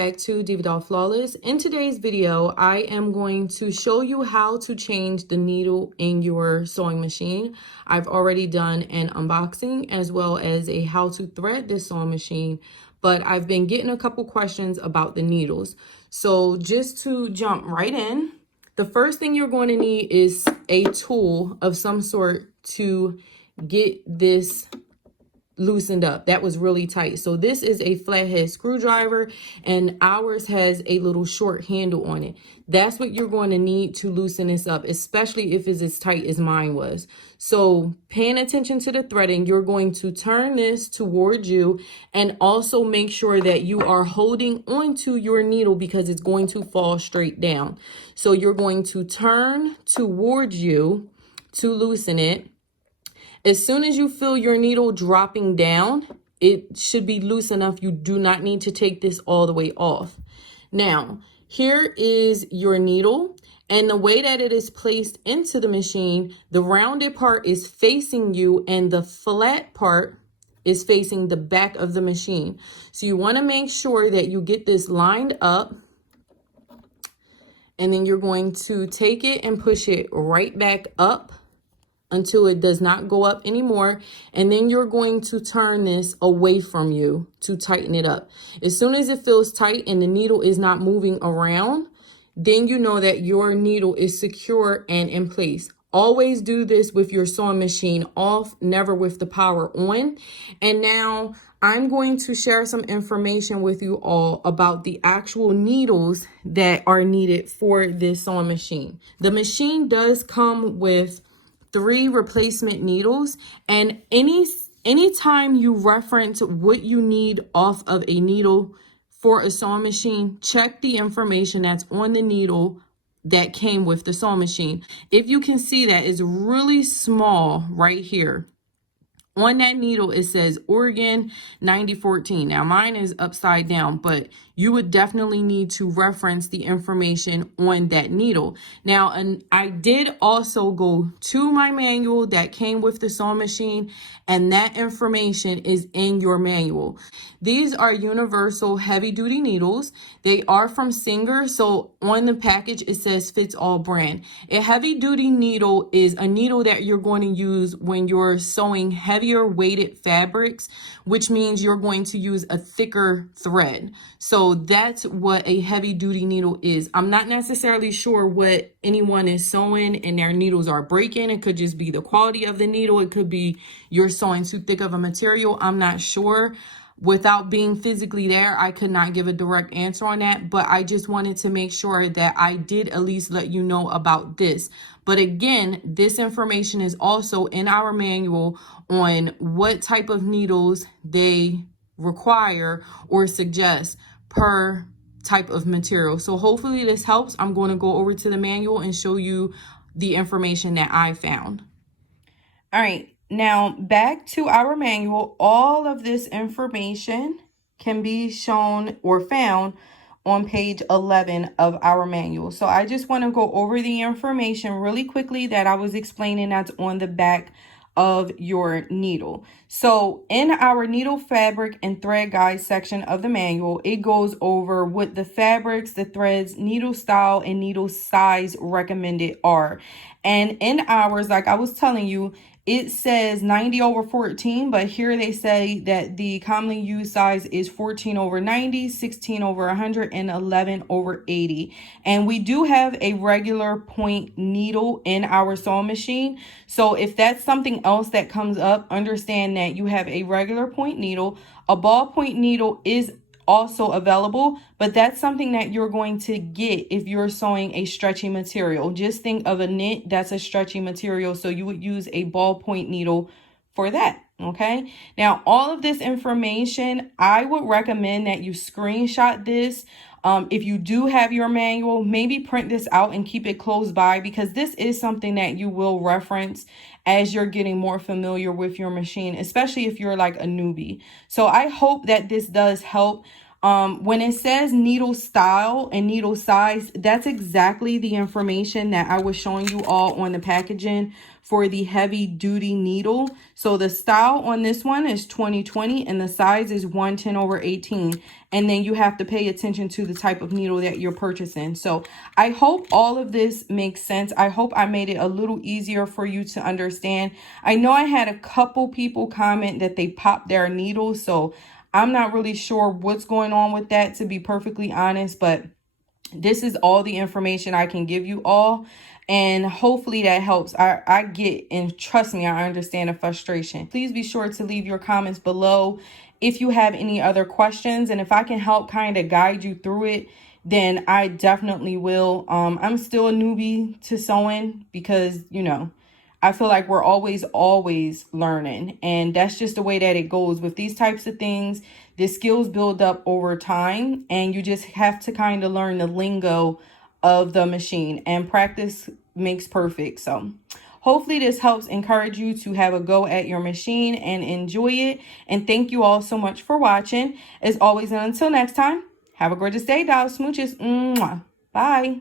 back to DivaDollFlawless. In today's video, I am going to show you how to change the needle in your sewing machine. I've already done an unboxing as well as a how to thread this sewing machine, but I've been getting a couple questions about the needles. So just to jump right in, the first thing you're going to need is a tool of some sort to get this loosened up. That was really tight. So this is a flathead screwdriver and ours has a little short handle on it. That's what you're going to need to loosen this up, especially if it's as tight as mine was. So paying attention to the threading, you're going to turn this towards you and also make sure that you are holding onto your needle because it's going to fall straight down. So you're going to turn towards you to loosen it. As soon as you feel your needle dropping down, it should be loose enough. You do not need to take this all the way off. Now, here is your needle, and the way that it is placed into the machine, the rounded part is facing you and the flat part is facing the back of the machine. So you want to make sure that you get this lined up, and then you're going to take it and push it right back up until it does not go up anymore. And then you're going to turn this away from you to tighten it up. As soon as it feels tight and the needle is not moving around, then you know that your needle is secure and in place. Always do this with your sewing machine off, never with the power on. And now I'm going to share some information with you all about the actual needles that are needed for this sewing machine. The machine does come with 3 replacement needles, and anytime you reference what you need off of a needle for a sewing machine, check the information that's on the needle that came with the sewing machine. If you can see that, it's really small right here. On that needle, it says Oregon 9014. Now, mine is upside down, but you would definitely need to reference the information on that needle. Now, and I did also go to my manual that came with the sewing machine, and that information is in your manual. These are universal heavy-duty needles. They are from Singer, so on the package, it says fits all brand. A heavy-duty needle is a needle that you're going to use when you're sewing heavier weighted fabrics, which means you're going to use a thicker thread. So that's what a heavy duty needle is. I'm not necessarily sure what anyone is sewing and their needles are breaking. It could just be the quality of the needle. It could be you're sewing too thick of a material. I'm not sure. Without being physically there, I could not give a direct answer on that, but I just wanted to make sure that I did at least let you know about this. But again, this information is also in our manual on what type of needles they require or suggest per type of material. So hopefully this helps. I'm going to go over to the manual and show you the information that I found. All right. Now, back to our manual, all of this information can be shown or found on page 11 of our manual. So I just want to go over the information really quickly that I was explaining that's on the back of your needle. So in our needle fabric and thread guide section of the manual, it goes over what the fabrics, the threads, needle style, and needle size recommended are. And in ours, like I was telling you, it says 90/14, but here they say that the commonly used size is 14/90, 16/100, and 11/80. And we do have a regular point needle in our sewing machine. So if that's something else that comes up, understand that you have a regular point needle. A ballpoint needle is also available, but that's something that you're going to get if you're sewing a stretchy material. Just think of a knit, that's a stretchy material, so you would use a ballpoint needle for that. Okay, now all of this information, I would recommend that you screenshot this. If you do have your manual, maybe print this out and keep it close by, because this is something that you will reference as you're getting more familiar with your machine, especially if you're like a newbie. So I hope that this does help. When it says needle style and needle size, that's exactly the information that I was showing you all on the packaging for the heavy duty needle. So the style on this one is 2020 and the size is 110/18. And then you have to pay attention to the type of needle that you're purchasing. So I hope all of this makes sense. I hope I made it a little easier for you to understand. I know I had a couple people comment that they popped their needles, so I'm not really sure what's going on with that, to be perfectly honest, but this is all the information I can give you all. And hopefully that helps. I get, and trust me, I understand the frustration. Please be sure to leave your comments below if you have any other questions. And if I can help kind of guide you through it, then I definitely will. I'm still a newbie to sewing because, you know, I feel like we're always learning. And that's just the way that it goes with these types of things. The skills build up over time, and you just have to kind of learn the lingo of the machine, and practice makes perfect. So hopefully this helps encourage you to have a go at your machine and enjoy it. And thank you all so much for watching. As always, and until next time, have a gorgeous day, doll. Smooches. Mwah. Bye.